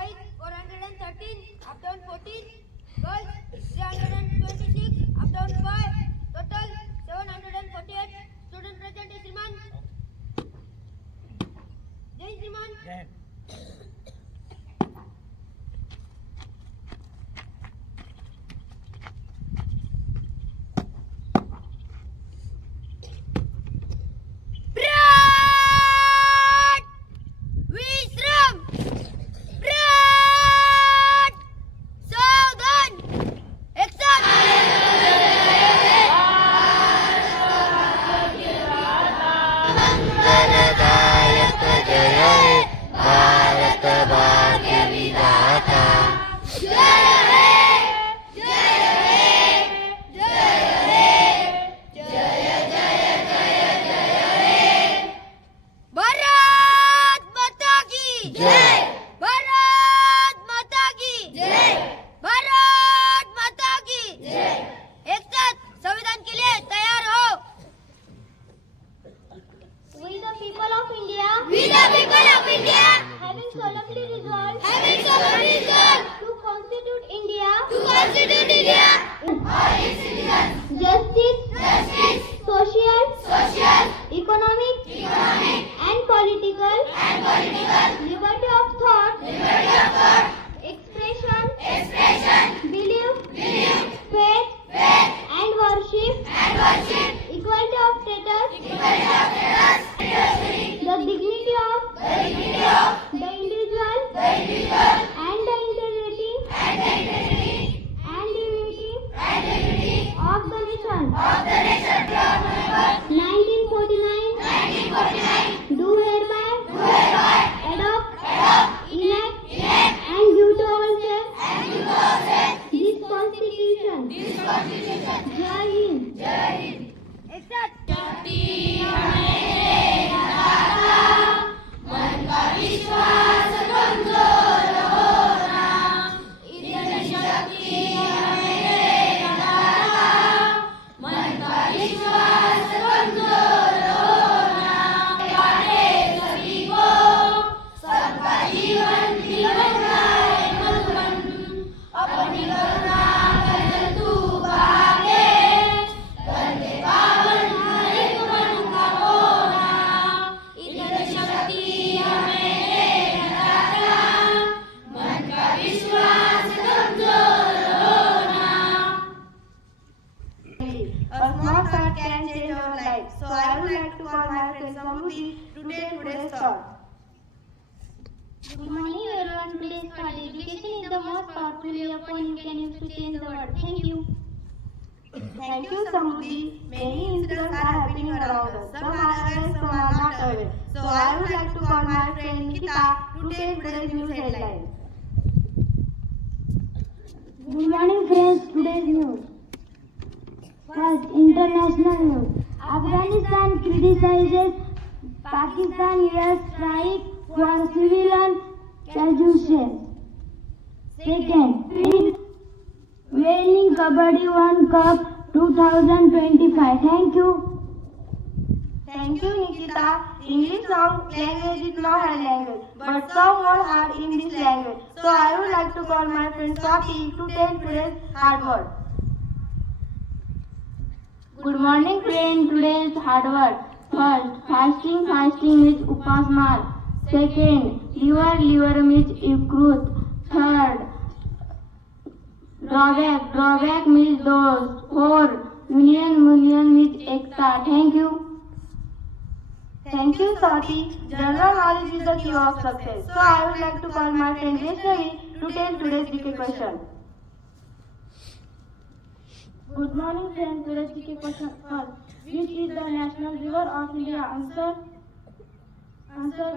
Boys 413 up down 14. Girls 326 up down 5. Total 748. Student present is Shriman. Jai Shriman. Justice, social, economic, and political, liberty of thought, expression, belief, faith, and worship, equality of status, the dignity of the individual, and the integrity and unity of the nation. 1949 do hereby adopt, enact, and give to ourselves this constitution. Jai Hind. A small thought can change our life. So I would like to call my friend Samruddhi to take today's thought. Good morning everyone. Today's thought: education is the most powerful weapon you can use to change the world. Thank you. Thank you, Samruddhi. Many incidents are happening around us. Some are aware, some are not aware. So I would like to call my friend Nikita to take today's news headlines. Good morning friends. Today's news. First, international news. Afghanistan criticizes Pakistan-US strike for civilian casualties. Second, winning Kabaddi World Cup 2025. Thank you. Thank you, Nikita. English song language is not her language, but some words are in this language. So I would like to call my friend Swati to take today's hard word. Good morning friend. Today's hard word. First, fasting means upasmar. Second, liver means yukut. Third, drawback means those. Fourth, union means ekta. Thank you. Thank you, Swati. General knowledge is the key of success. So I would like to call my friend Vaishnavi to take today's GK question. Good morning friends. Today's GK question. First, which is the national river of India? Answer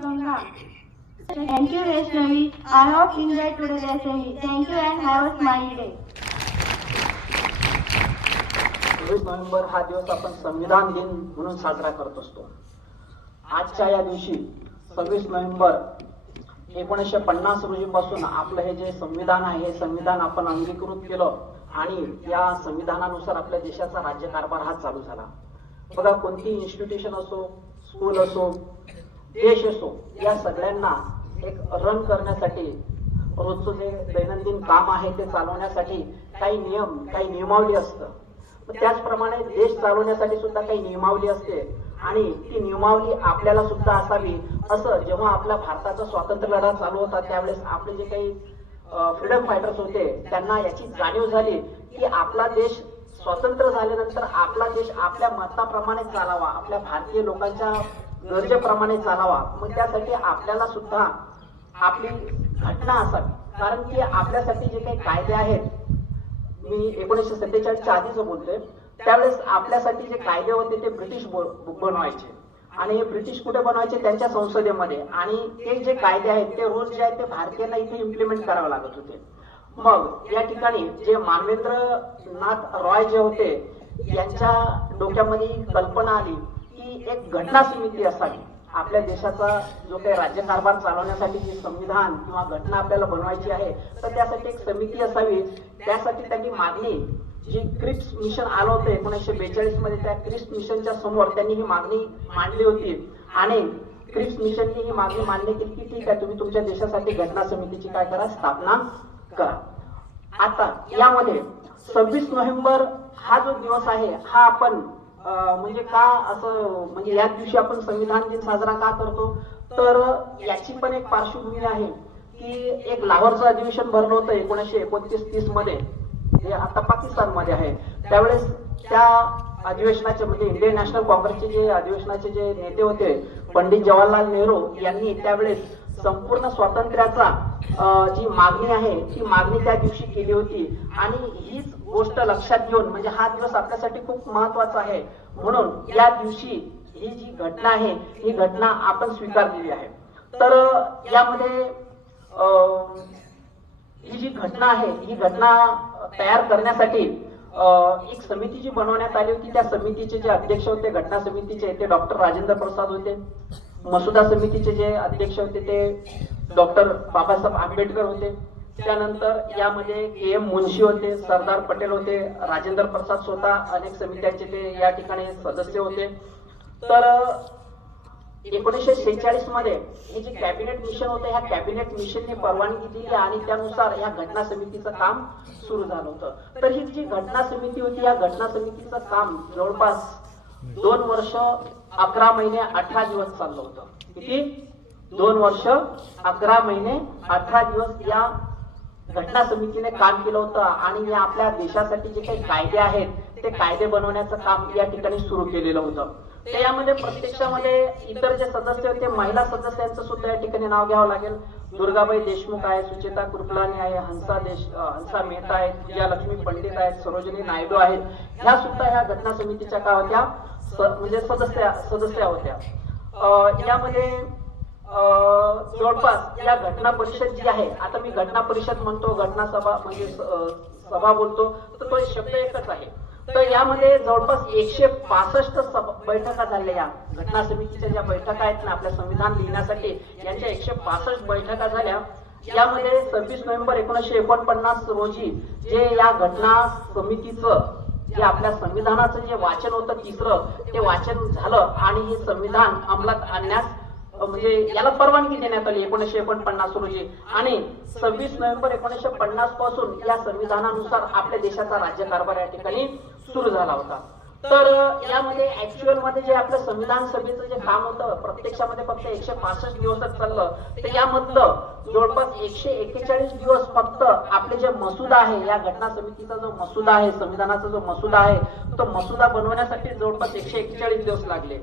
Ganga. Thank you, Vaishnavi. I hope you enjoyed today's assembly. Thank you and have a smiley day. 26 November हा दिवस आपण संविधान दिन म्हणून साजरा करत असतो. आजच्या या दिवशी 26 नोव्हेंबर 1950 रोजीपासून आपलं हे जे संविधान आहे हे संविधान आपण अंगीकृत केलं आणि या संविधानानुसार आपल्या देशाचा राज्यकारभार हा चालू झाला. बघा, कोणती इन्स्टिट्यूशन असो, स्कूल असो, देश असो, या सगळ्यांना एक रन करण्यासाठी रोजचं जे दैनंदिन काम आहे ते चालवण्यासाठी काही नियम, काही नियमावली असतं. त्याचप्रमाणे देश चालवण्यासाठी सुद्धा काही नियमावली असते आणि ती नियमावली आपल्याला सुद्धा असावी. असं जेव्हा आपला भारताचा स्वातंत्र्य लढा चालू होता त्यावेळेस आपले जे काही फ्रीडम फायटर्स होते त्यांना याची जाणीव झाली की आपला देश स्वतंत्र झाल्यानंतर आपला देश आपल्या मताप्रमाणे चालावा, आपल्या भारतीय लोकांच्या गरजेप्रमाणे चालावा. मग त्यासाठी आपल्याला सुद्धा आपली घटना असावी. कारण की आपल्यासाठी जे काही कायदे आहेत, मी 1947च्या आधीच बोलतोय, त्यावेळेस आपल्यासाठी जे कायदे होते ते ब्रिटिश बनवायचे आणि हे ब्रिटिश कुठे बनवायचे? त्यांच्या संसदेमध्ये. आणि ते जे कायदे आहेत ते रोज जे आहेत ते भारतीयांना इथे इम्प्लिमेंट करावे लागत होते. मग या ठिकाणी जे मानवेंद्रनाथ रॉय जे होते यांच्या डोक्यामध्ये कल्पना आली की एक घटना समिती असावी. आपल्या देशाचा जो काही राज्यकारभार चालवण्यासाठी जी संविधान किंवा घटना आपल्याला बनवायची आहे तर त्यासाठी एक समिती असावी. त्यासाठी त्यांनी मागणी, जी क्रिप्स मिशन आलं होतं 1942 मध्ये, त्या क्रिप्स मिशनच्या समोर त्यांनी ही मागणी मांडली होती आणि क्रिप्स मिशनने ही मागणी मान्य केली की ठीक आहे, तुम्ही तुमच्या देशासाठी घटना समितीची काय करा, स्थापना करा. आता यामध्ये 26 नोव्हेंबर हा जो दिवस आहे हा आपण म्हणजे का असं, म्हणजे या दिवशी आपण संविधान दिन साजरा का करतो? तर याची पण एक पार्श्वभूमी आहे की एक लाहोरचं अधिवेशन भरलं होतं 1929-30 मध्ये, जे आता पाकिस्तानमध्ये आहे. त्यावेळेस त्या अधिवेशनाचे म्हणजे इंडियन नॅशनल काँग्रेसचे जे अधिवेशनाचे जे नेते होते पंडित जवाहरलाल नेहरू यांनी त्यावेळेस संपूर्ण स्वातंत्र्याचा जी मागणी आहे ती मागणी त्या दिवशी केली होती. आणि हीच गोष्ट लक्षात घेऊन, म्हणजे हा दिवस आपल्यासाठी खूप महत्वाचा आहे, म्हणून या दिवशी ही जी घटना आहे ही घटना आपण स्वीकारलेली आहे. तर यामध्ये ही जी घटना आहे ही घटना तयार करण्यासाठी एक समिती जी बनवण्यात आली होती. त्या समितीचे जे अध्यक्ष होते, घटना समितीचे, ते डॉक्टर राजेंद्र प्रसाद होते. मसुदा समितीचे जे अध्यक्ष होते ते डॉक्टर बाबासाहेब आंबेडकर होते. त्यानंतर यामध्ये के.एम. मुन्शी होते, सरदार पटेल होते, राजेंद्र प्रसाद स्वतः अनेक समित्यांचे ते या ठिकाणी सदस्य होते. तर 1946 मध्ये हे जे कॅबिनेट मिशन होतं, ह्या कॅबिनेट मिशनने परवानगी दिली आणि त्यानुसार या घटना समितीचं काम सुरू झालं होतं. तर ही जी घटना समिती होती, या घटना समितीचं काम जवळपास 2 वर्ष 11 महिने 18 दिवस चाललं होतं. किती? 2 वर्ष 11 महिने 18 दिवस या घटना समितीने काम केलं होतं. आणि या आपल्या देशासाठी जे काही कायदे आहेत ते कायदे बनवण्याचं काम या ठिकाणी सुरू केलेलं होतं. तर यामध्ये प्रत्यक्षामध्ये इतर जे सदस्य होते, महिला सदस्यांचं सुद्धा या ठिकाणी नाव घ्यावं लागेल. दुर्गाबाई देशमुख आहे, सुचेता कृपलानी आहे, हंसा मेहता आहेत, विजयालक्ष्मी पंडित आहेत, सरोजिनी नायडू आहेत. ह्या सुद्धा ह्या घटना समितीच्या काय होत्या, म्हणजे सदस्य होत्या. यामध्ये जवळपास या घटना परिषद जी आहे, आता मी घटना परिषद म्हणतो, घटना सभा म्हणजे सभा बोलतो, तर तो शब्द एकच आहे. तर यामध्ये जवळपास 165 बैठका झाल्या. या घटना समितीच्या ज्या बैठका आहेत ना आपल्या संविधान लिहिण्यासाठी, यांच्या 165 बैठका झाल्या. यामध्ये 26 नोव्हेंबर 1949 रोजी जे या घटना समितीचं जे आपल्या संविधानाचं जे वाचन होतं 3रं, ते वाचन झालं आणि हे संविधान अंमलात आणण्यास म्हणजे याला परवानगी देण्यात आली 1949 रोजी. आणि 26 नोव्हेंबर 1950 पासून या संविधानानुसार आपल्या देशाचा राज्यकारभार या ठिकाणी सुरू झाला होता. तर यामध्ये ऍक्च्युअल मध्ये जे आपलं संविधान सभेचं जे काम होतं प्रत्यक्षामध्ये फक्त 165 दिवसच चाललं. तर यामधलं जवळपास 141 दिवस फक्त आपले जे मसुदा आहे, या घटना समितीचा जो मसुदा आहे, संविधानाचा जो मसुदा आहे, तो मसुदा बनवण्यासाठी जवळपास 141 दिवस लागले.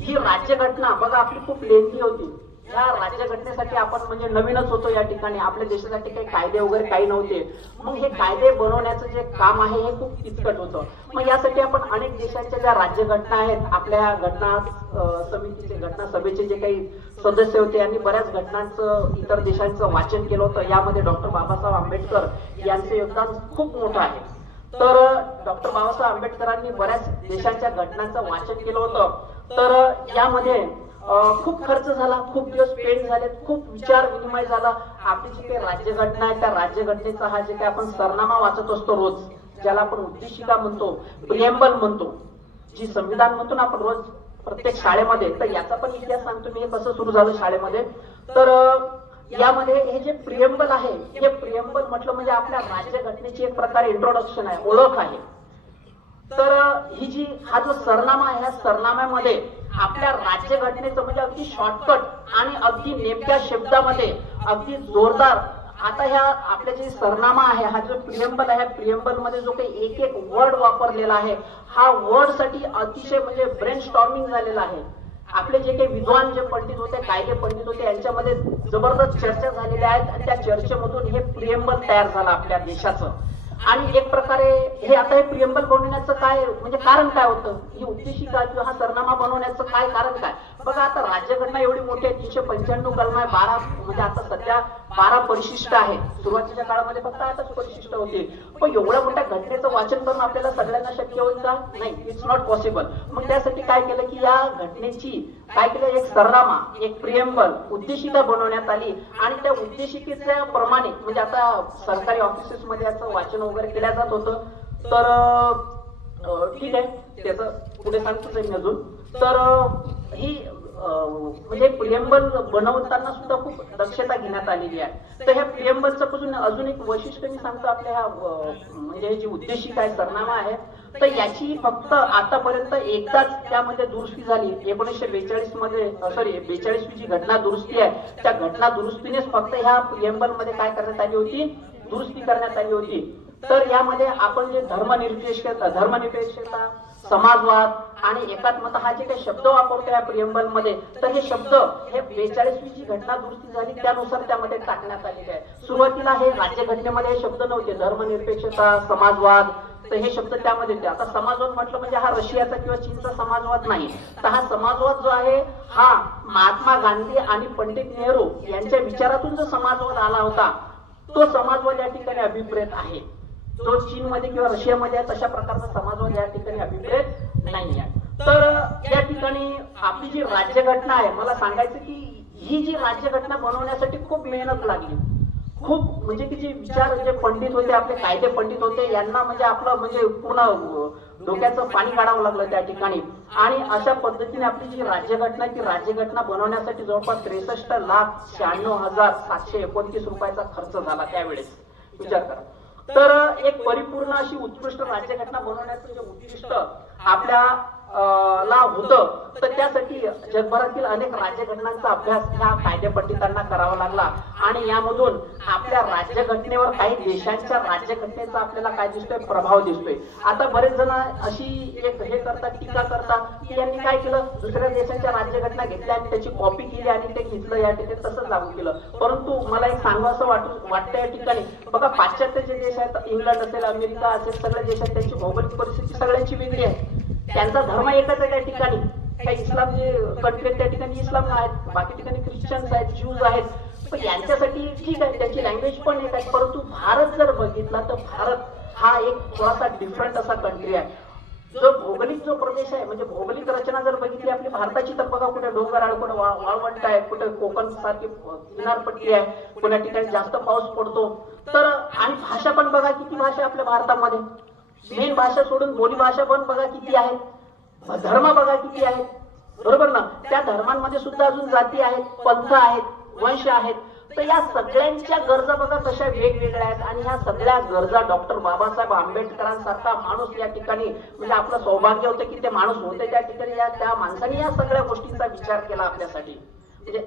ही राज्यघटना बघा आपली खूप लेंथी होती. या राज्यघटनेसाठी आपण म्हणजे नवीनच होतो या ठिकाणी, आपल्या देशासाठी काही कायदे वगैरे काही नव्हते. मग हे कायदे बनवण्याचं जे काम आहे हे खूप किचकट होतं. मग यासाठी आपण अनेक देशांच्या ज्या राज्यघटना आहेत, आपल्या घटना समितीचे, घटना सभेचे जे काही सदस्य होते यांनी बऱ्याच घटनांचं इतर देशांचं वाचन केलं होतं. यामध्ये डॉक्टर बाबासाहेब आंबेडकर यांचे योगदान खूप मोठं आहे. तर डॉक्टर बाबासाहेब आंबेडकरांनी बऱ्याच देशांच्या घटनांचं वाचन केलं होतं. तर यामध्ये खूप खर्च झाला, खूप दिवस पेंड झाले, खूप विचार विनिमय झाला. आपली जी काही राज्यघटना आहे त्या राज्यघटनेचा हा जे काही आपण सरनामा वाचत असतो रोज, ज्याला आपण उद्देशिका म्हणतो, प्रिएम्बल म्हणतो, जी संविधान म्हणतो ना आपण रोज प्रत्येक शाळेमध्ये, तर याचा पण इतिहास सांगतो मी, हे कसं सुरू झालं शाळेमध्ये. तर यामध्ये हे जे प्रियम्बल आहे, हे प्रियम्बल म्हटलं म्हणजे आपल्या राज्यघटनेची एक प्रकारे इंट्रोडक्शन आहे, ओळख आहे. तर ही जी हा जो सरनामा आहे, ह्या सरनाम्यामध्ये आपल्या राज्यघटनेचं म्हणजे अगदी शॉर्टकट आणि अगदी नेमक्या शब्दामध्ये अगदी जोरदार, आता ह्या आपल्या जे सरनामा आहे, हा जो प्रियम्बल आहे, प्रियम्बल मध्ये जो काही एक एक वर्ड वापरलेला आहे, हा वर्ड साठी अतिशय म्हणजे ब्रेन स्टॉर्मिंग झालेला आहे. आपले जे काही विद्वान जे पंडित होते, कायदे पंडित होते, यांच्यामध्ये जबरदस्त चर्चा झालेल्या आहेत आणि त्या चर्चेमधून हे प्रियम्बल तयार झालं आपल्या देशाचं. आणि एक प्रकारे हे आता हे प्रियम्बल बनवण्याचं काय म्हणजे कारण काय होतं, ही उद्देशिका किंवा हा सरनामा बनवण्याचं काय कारण काय. बघा, आता राज्यघटना एवढी मोठी आहे, 395 कलम आहे, 12 म्हणजे आता सध्या 12 परिशिष्ट आहे. सुरुवातीच्या काळामध्ये फक्त 8च परिशिष्ट होते. पण एवढ्या मोठ्या घटनेचं वाचन करणं आपल्याला सगळ्यांना शक्य होईल का? नाही, इट्स नॉट पॉसिबल. मग त्यासाठी काय केलं की या घटनेची काय केलं, एक सरनामा, एक प्रियम्बल, उद्देशिका बनवण्यात आली. आणि त्या उद्देशिकेच्या प्रमाणे म्हणजे आता सरकारी ऑफिसेस मध्ये याचं वाचन वगैरे केलं जात होतं. तर ठीक आहे, त्याचं पुढे सांगतोच आहे मी अजून. तर ही म्हणजे प्रियम्बल बनवताना सुद्धा खूप दक्षता घेण्यात आलेली आहे. तर ह्या प्रियम्बलचं पासून अजून एक वैशिष्ट्य मी सांगतो आपल्या ह्या म्हणजे जी उद्देशिका आहे, सरनामा आहे, तर याची फक्त आतापर्यंत एकदाच त्यामध्ये दुरुस्ती झाली. 1942 मध्ये 42वी जी घटना दुरुस्ती आहे, त्या घटना दुरुस्तीनेच फक्त ह्या प्रियम्बल मध्ये काय करण्यात आली होती, दुरुस्ती करण्यात आली होती. तर यामध्ये आपण जे धर्मनिरपेक्षता, समाजवाद आणि एकात्मता हा जे काही शब्द वापरतो या प्रियम्बल मध्ये, तर हे शब्द हे 42वी जी घटना दुरुस्ती झाली त्यानुसार त्यामध्ये टाकण्यात आलेले आहे. सुरुवातीला हे राज्यघटनेमध्ये हे शब्द नव्हते, धर्मनिरपेक्षता, समाजवाद, तर हे शब्द त्यामध्ये होते. आता समाजवाद म्हटलं म्हणजे हा रशियाचा किंवा चीनचा समाजवाद नाही, तर हा समाजवाद जो आहे हा महात्मा गांधी आणि पंडित नेहरू यांच्या विचारातून जो समाजवाद आला होता, तो समाजवाद या ठिकाणी अभिप्रेत आहे. जो चीनमध्ये किंवा रशियामध्ये आहे तशा प्रकारचा समाजवाद या ठिकाणी अभिप्रेत नाही आहे. तर या ठिकाणी आपली जी राज्यघटना आहे, मला सांगायचं की ही जी राज्यघटना बनवण्यासाठी खूप मेहनत लागली. खूप म्हणजे की जे विचार जे पंडित होते, आपले कायदे पंडित होते, यांना म्हणजे आपलं म्हणजे पूर्ण डोक्याचं पाणी काढावं लागलं त्या ठिकाणी. आणि अशा पद्धतीने आपली जी राज्यघटना, ती राज्यघटना बनवण्यासाठी जवळपास 63,96,729 रुपयाचा खर्च झाला त्यावेळेस, विचार करा. तर एक परिपूर्ण अशी उत्कृष्ट राज्यघटना बनवण्याचं जे उद्दिष्ट आपल्या ला होतं, तर त्यासाठी जगभरातील अनेक राज्यघटनांचा अभ्यास ह्या कायदे पंडितांना करावा लागला. आणि यामधून आपल्या राज्यघटनेवर काही देशांच्या राज्यघटनेचा आपल्याला काय दिसतोय, प्रभाव दिसतोय. आता बरेच जण अशी एक हे करतात, टीका करतात की यांनी काय केलं, दुसऱ्या देशांच्या राज्यघटना घेतल्या आणि त्याची कॉपी केली आणि ते घेतलं या ठिकाणी तसंच लागू केलं. परंतु मला एक सांगावं वाटतं या ठिकाणी, बघा पाश्चात्य जे देश आहेत, इंग्लंड असेल, अमेरिका असेल, सगळ्या देशात त्यांची भौगोलिक परिस्थिती सगळ्यांची वेगळी आहे. त्यांचा धर्म एकच आहे त्या ठिकाणी. काही इस्लाम जे कंट्री आहेत त्या ठिकाणी इस्लाम आहेत, बाकी ठिकाणी ख्रिश्चन्स आहेत, ज्यूज आहेत. पण यांच्यासाठी ठीक आहे, त्यांची लँग्वेज पण एक आहे. परंतु भारत जर बघितला तर भारत हा एक थोडासा डिफरंट असा कंट्री आहे. जो भौगोलिक जो प्रदेश आहे म्हणजे भौगोलिक रचना जर बघितली आपली भारताची, तर बघा कुठे डोंगराळ, कुठे वाळवंट आहे, कुठे कोकण सारखी किनारपट्टी आहे, कुठल्या ठिकाणी जास्त पाऊस पडतो. तर आणि भाषा पण बघा किती भाषा आपल्या भारतामध्ये, मेन भाषा सोडून बोली भाषा पण बघा किती आहेत, धर्म बघा किती आहेत, बरोबर ना. त्या धर्मांमध्ये सुद्धा अजून जाती आहेत, पंथ आहेत, वंश आहेत. तर या सगळ्यांच्या गरजा बघा कशा वेगवेगळ्या आहेत. आणि ह्या सगळ्या गरजा डॉक्टर बाबासाहेब आंबेडकरांसारखा माणूस या ठिकाणी म्हणजे आपलं सौभाग्य होतं की ते माणूस होते त्या ठिकाणी. त्या माणसाने या सगळ्या गोष्टींचा विचार केला आपल्यासाठी. म्हणजे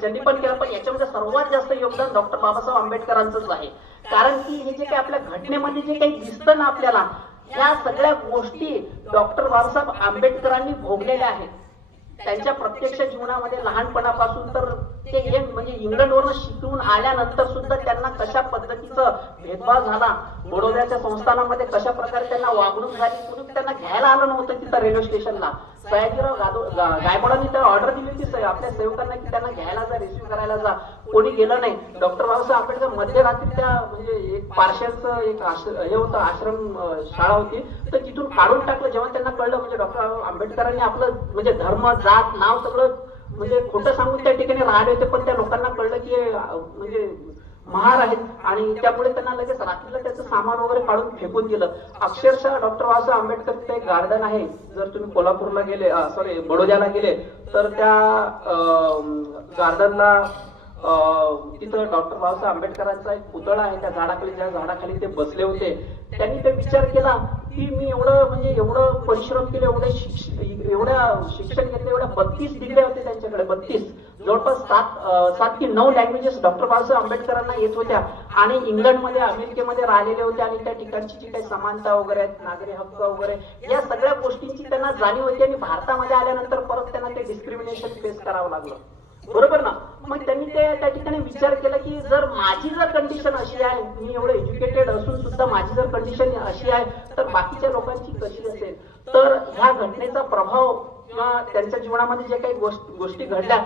त्यांनी पण केलं, पण याच्यामध्ये सर्वात जास्त योगदान डॉक्टर बाबासाहेब आंबेडकरांचंच आहे. कारण की हे जे काही आपल्या घटनेमध्ये जे काही दिसतं ना आपल्याला, ह्या सगळ्या गोष्टी डॉक्टर बाबासाहेब आंबेडकरांनी भोगलेल्या आहेत. त्यांच्या प्रत्यक्ष जीवनामध्ये लहानपणापासून तर ते म्हणजे इंग्लंडवरून शिकून आल्यानंतर सुद्धा त्यांना कशा पद्धतीचं भेदभाव झाला, बडोद्याच्या संस्थानामध्ये कशा प्रकारे त्यांना वागणूक झाली. कुणी त्यांना घ्यायला आलं नव्हतं तिथं रेल्वे स्टेशनला. सयाजीराव गायकवाडांनी तर ऑर्डर दिली होती आपल्या सेवकांना की त्यांना घ्यायला जा, रिसिव्ह करायला जा. कोणी गेलं नाही. डॉक्टर बाबासाहेब आंबेडकर मध्यरात्री त्या म्हणजे एक पार्शलचं एक हे होतं, आश्रम शाळा होती, तर तिथून काढून टाकलं. जेव्हा त्यांना कळलं म्हणजे डॉक्टर आंबेडकरांनी आपलं म्हणजे धर्म, जात, नाव सगळं म्हणजे खोटं सांगून त्या ठिकाणी राहिले होते, पण त्या लोकांना कळलं की म्हणजे महार आहेत आणि त्यामुळे त्यांना लगेच रात्रीला त्याचं सामान वगैरे काढून फेकून दिलं. अक्षरशः डॉक्टर बाबासाहेब आंबेडकर एक गार्डन आहे, जर तुम्ही कोल्हापूरला गेले बडोद्याला गेले तर त्या गार्डनला तिथं डॉक्टर बाबासाहेब आंबेडकरांचा एक पुतळा आहे, त्या झाडाखाली, ज्या झाडाखाली ते बसले होते, त्यांनी ते विचार केला की मी एवढं परिश्रम केले, एवढं शिक्षण घेतलं, एवढ्या 32 डिग्र्या होते त्यांच्याकडे, 32, जवळपास 7 की 9 लँग्वेजेस डॉक्टर बाबासाहेब आंबेडकरांना येत होत्या आणि इंग्लंडमध्ये, अमेरिकेमध्ये राहिलेले होते आणि त्या ठिकाणची जी काही समानता वगैरे आहेत, नागरी हक्क वगैरे, या सगळ्या गोष्टींची त्यांना जाणीव होती आणि भारतामध्ये आल्यानंतर परत त्यांना ते डिस्क्रिमिनेशन फेस करावं लागलं, बरोबर ना. मग त्यांनी त्या ठिकाणी विचार केला की जर माझी जर कंडिशन अशी आहे, मी एवढं एज्युकेटेड असून सुद्धा माझी जर कंडिशन अशी आहे, तर बाकीच्या लोकांची कशी असेल. तर ह्या घटनेचा प्रभाव किंवा त्यांच्या जीवनामध्ये जे काही गोष्टी घडल्या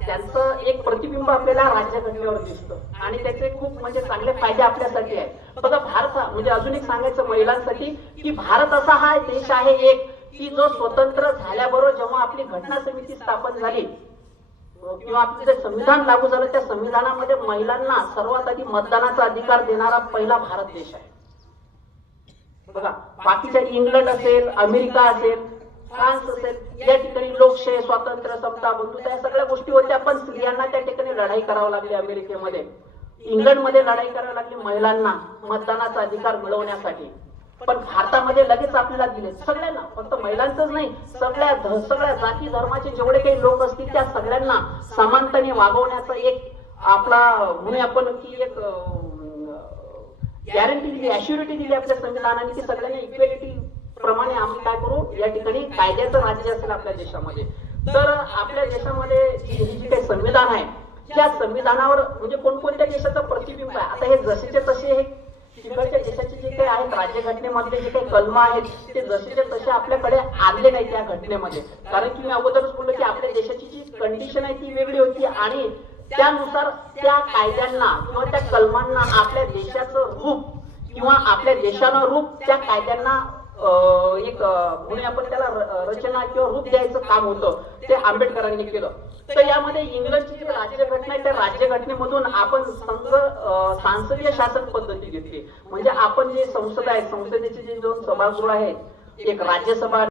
त्यांचं एक प्रतिबिंब आपल्याला राज्यघटनेवर दिसतं आणि त्याचे खूप म्हणजे चांगले फायदे आपल्यासाठी आहेत. बघा, भारत म्हणजे अजून एक सांगायचं महिलांसाठी की भारत असा हा देश आहे एक की जो स्वतंत्र झाल्याबरोबर जेव्हा आपली घटना समिती स्थापन झाली किंवा आपलं जे संविधान लागू झालं, त्या संविधानामध्ये महिलांना सर्वात आधी मतदानाचा अधिकार देणारा पहिला भारत देश आहे. बघा, बाकीच्या इंग्लंड असेल, अमेरिका असेल, फ्रान्स असेल, या ठिकाणी लोकशाही, स्वातंत्र्य, समता, बंधुता या सगळ्या गोष्टी होत्या, पण स्त्रियांना त्या ठिकाणी लढाई करावी लागली. अमेरिकेमध्ये, इंग्लंडमध्ये लढाई करावी लागली महिलांना मतदानाचा अधिकार मिळवण्यासाठी. पण भारतामध्ये लगेच आपल्याला दिले सगळ्यांना, फक्त महिलांचंच नाही, सगळ्या जाती धर्माचे जेवढे काही लोक असतील त्या सगळ्यांना समानतेने वागवण्याचा एक आपला म्हणून आपण की एक गॅरंटी दिली, ॲश्युरिटी दिली आपल्या संविधानाने की सगळ्यांना इक्वेलिटी प्रमाणे आम्ही काय करू, या ठिकाणी कायद्याचं राज्य असेल आपल्या देशामध्ये. तर आपल्या देशामध्ये जी काही संविधान आहे त्या संविधानावर म्हणजे कोणकोणत्या देशाचं प्रतिबिंब आहे. आता हे जसेचे तसे हे तिकडच्या देशाचे जे काही आहेत राज्यघटनेमधले जे काही कलम आहेत ते जसेचे तसे आपल्याकडे आणले नाही त्या घटनेमध्ये, कारण की मी अगोदरच बोललो की आपल्या देशाची जी कंडिशन आहे ती वेगळी होती आणि त्यानुसार त्या कायद्यांना किंवा त्या कलमांना आपल्या देशाचं रूप किंवा आपल्या देशानं रूप त्या कायद्यांना एक म्हणून आपण त्याला रचना किंवा रूप द्यायचं काम होतं, ते आंबेडकरांनी केलं. तर यामध्ये इंग्लंडची जी राज्यघटना आहे त्या राज्यघटनेमधून आपण सांसदीय शासन पद्धती घेतली, म्हणजे आपण जे संसद आहे, संसदेचे जे 2 सभागृह आहेत, एक राज्यसभा